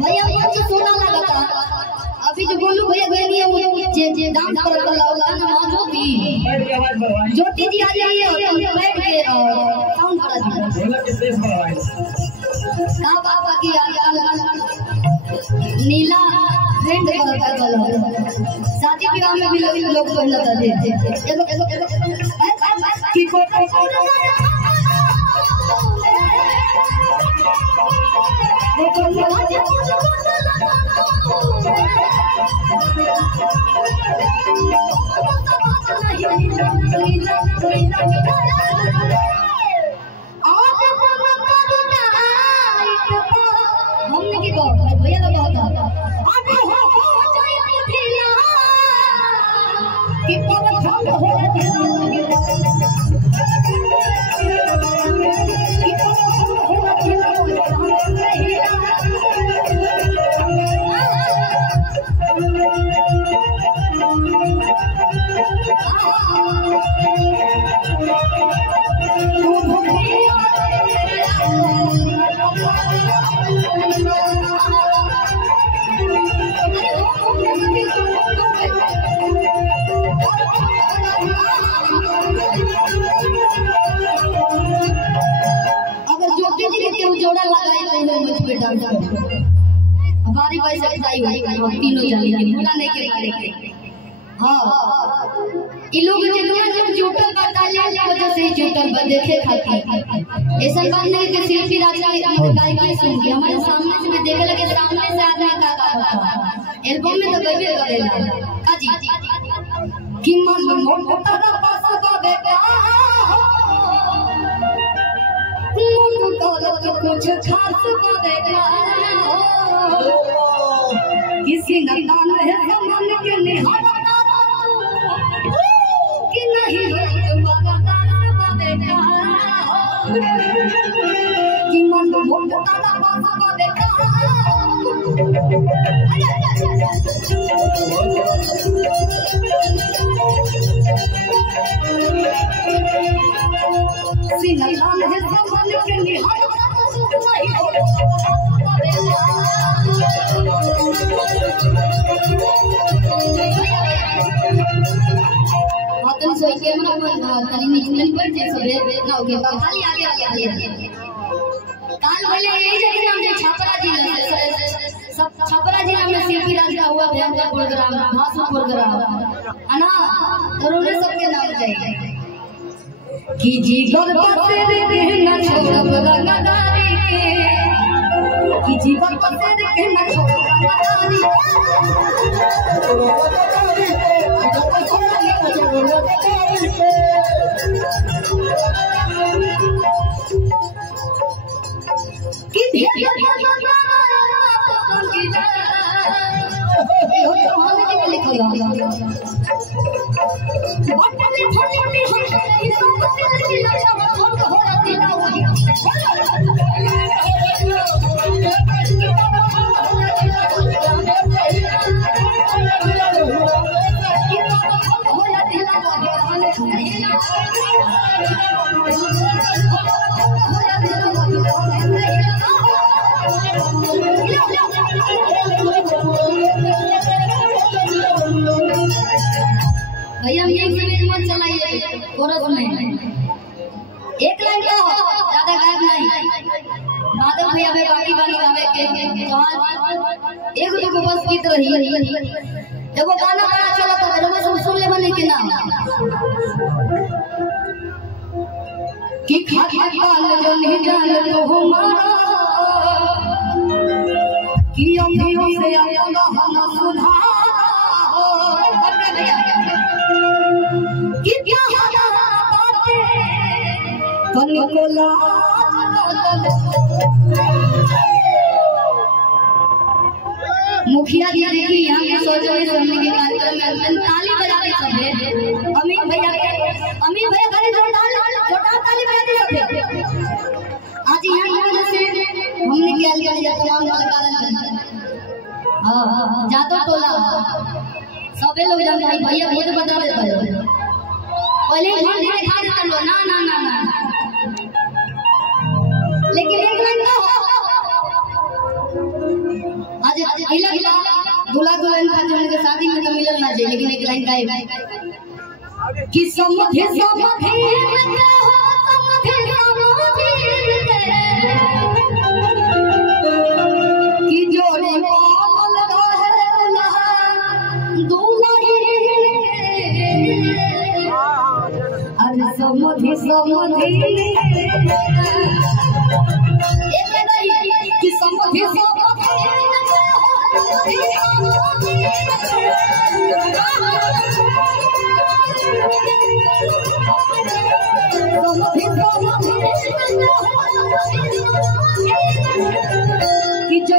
भैया मुझे सोना लगा था अभी जो बोलू भैया गए नहीं वो जे डांस करत लाओला ना ज्योति ज्योति जी आ जाइए और बैठ के साउंड करा दीजिए बोला कि शेष करवाए का बाबा की आजकल नीला ट्रेंड करता है शादी विवाह में भी लोग पहनता थे चलो की को हमने की को भैया लोग होता कि पवन ठंड हो जोड़ा लगाई तो मुझ पे डांस हमारी वैसे बताई हुई तीनों जाने की पूरा नहीं के मारे के हां ये लोग जो जोटल बताले की वजह से जोटल देखे खाती ऐसा बात नहीं कि सिर्फ राजा गाय की सुन के हमारे सामने से मैं देखे लगे सामने से आदमी का होता एल्बम में तो गईबे करेला काजी कि मन मोटा पास का बेटा कुछ खास का बेटा किसी नदान है मन के निहारता कि नहीं तुम्हारा दान का बेटा कि मन मोटा पास का बेटा नदान है मन के निहारता हाथन सोई कैमरा पर खाली नीचे पर जे सबे ना हो गया खाली आगे काल वाले यही जगह हम जे छपरा जिला सब छपरा जिला में सीपी राज का हुआ भयंकर प्रोग्राम भाषण प्रोग्राम है ना तो उन्होंने सबके नाम चाहिए कि जीवन पसेर के न छोड़ब रंगदारी के कि जीवन पसेर के न छोड़ब रंगदारी कि भैया एक मिनट मत चलाइए कोरस में एक लाइन का हो ज्यादा गायब नहीं बादल भैया में बाकी गावे के एक तो बस गीत रही देखो गाना गाना चला था रोमा सुन ले बने के नाम कि खाके पाल जो नहीं जान तो हमारा कि अम्मियों से आया ना सुधारा कि क्या बातें कल को मुखिया जी देखिए यहाँ पे सोचो इस हमने के कार्यक्रम में ताली बजाते सब है अमित भैया खाली जोरदार ताली बजाते सब है आज यहाँ से हमने क्या लिया तमाम कलाकार जातो टोला सबे लोग जानते हैं भैया बहुत बता देता है पहले घंटी दिखा देता लो ना ना ना ना लेकिन एक लाइन का आज हिला हिला दूल्हा दुल्हन का जो उनके शादी में तो मिलल ना चाहिए लेकिन एक लाइन का कि समझे समझे कि जोड़े पाल रहे दूल्हा अरे समझे समझे कि समझे कि जो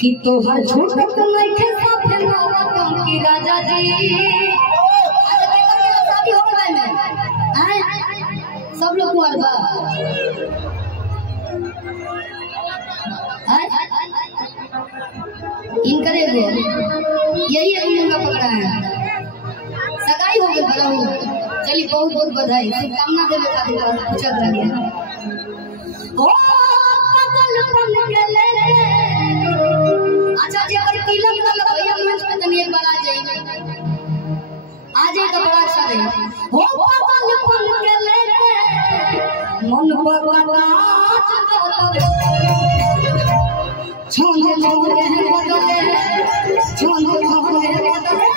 कि तो हर छोट नहीं के साथ की राजा जी शादी हो गई में सब लोग को आलबा इनकरे गो यही उनका पकड़ा है सगाई हो गई बड़ा हो चलिए बहुत बहुत बधाई शुभकामना देवे खातिर चल रही है ओ पगल पन के ले अच्छा जी अगर तिलक का भैया मंच पे तनी एक बार आ जाए का बड़ा अच्छा रही हो पगल पन के ले मन पर लगा छोने छोने बदले छोने छोने बदले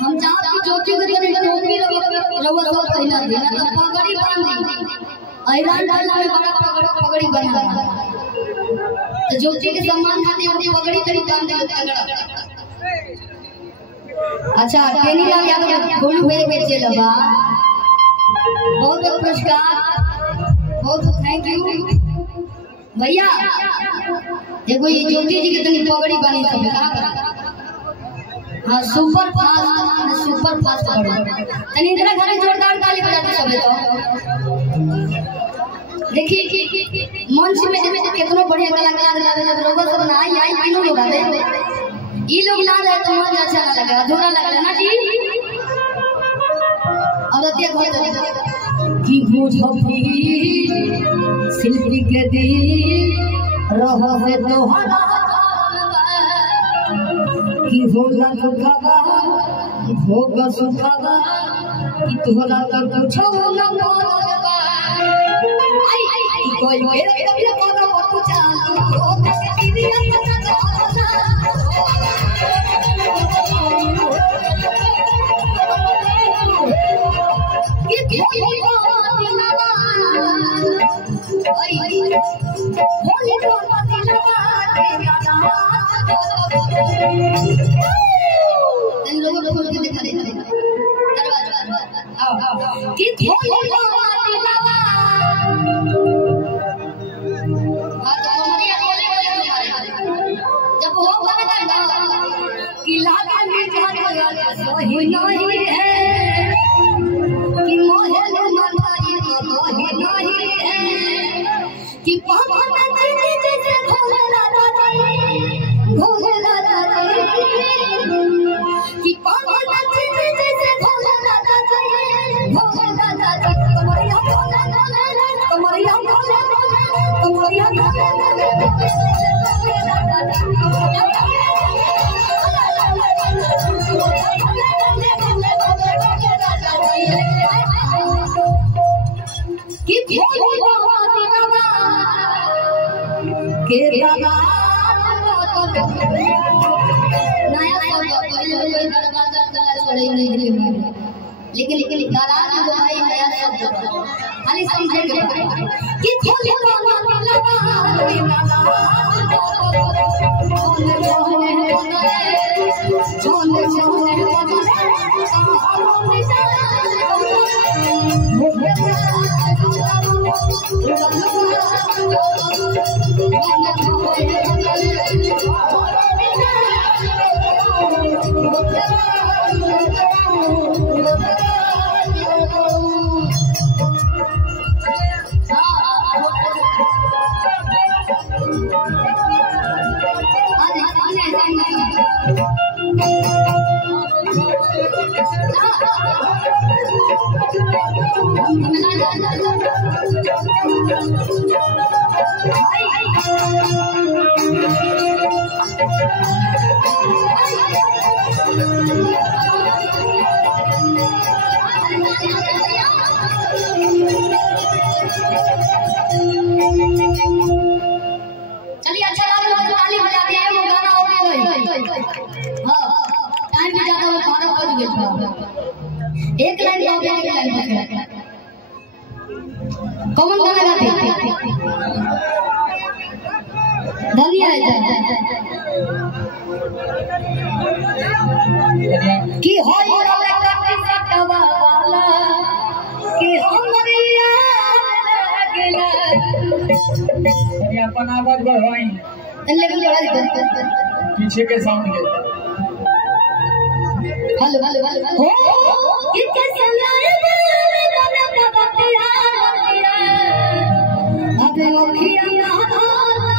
हम रउआ सब पहिना दे ना तो पगड़ी बांध दी ऐरान डालना में बड़ा पगड़ी बना तो ज्योति के सम्मान खातिर हम पगड़ी तड़ी बांध दे तगड़ा। अच्छा केनी लाल यादव गोलू भैया के चेला बा बहुत बहुत पुरस्कार बहुत थैंक यू भैया। देखो ये ज्योति जी के तनी पगड़ी बनी सब का हां सुपर फास्ट पगड़ी तनी जरा घरे जोरदार ताली बजाते सब तो देखिए मंच में कितना बढ़िया कलाकार लगे जब लोग सब ना आई तीनों लोग आवे ई लोग ना रहे तो मन अच्छा ना लगे अधूरा लगे ना जी। और अतिया बहुत की बुझो भी शिल्पी के दी रहो है तोहरा की होला सुखावा भोग सुखावा की तोहरा तो कुछ ना बोलबा आई कोई मेरे कभी कोनो पूछा हो तेरी अंदर जब वो कि लागा में सोही नहीं है कि मोहे मनवाई तो मोहे नहीं है कि पापा नचे जैसे भोले राजा कि पापा नचे जैसे भोले राजा कमरिया के दादा नया छोड़े नहीं लेकिन दादा जो भाई नया शब्द खाली समझे कि छोले चलिए अच्छा ताली बजा दिए वो गाना हो गया हां टाइम भी ज्यादा 12 बज गया एक लाइन गाओ एक लाइन कौन गाना गाते धनिया है कि होई रे कटी सटवा वाला कि हमरिया लगला ये अपन आवाज बढ़वाई लेवल बढ़ा दे पीछे के साउंड के हेलो हो कि कैसे लाए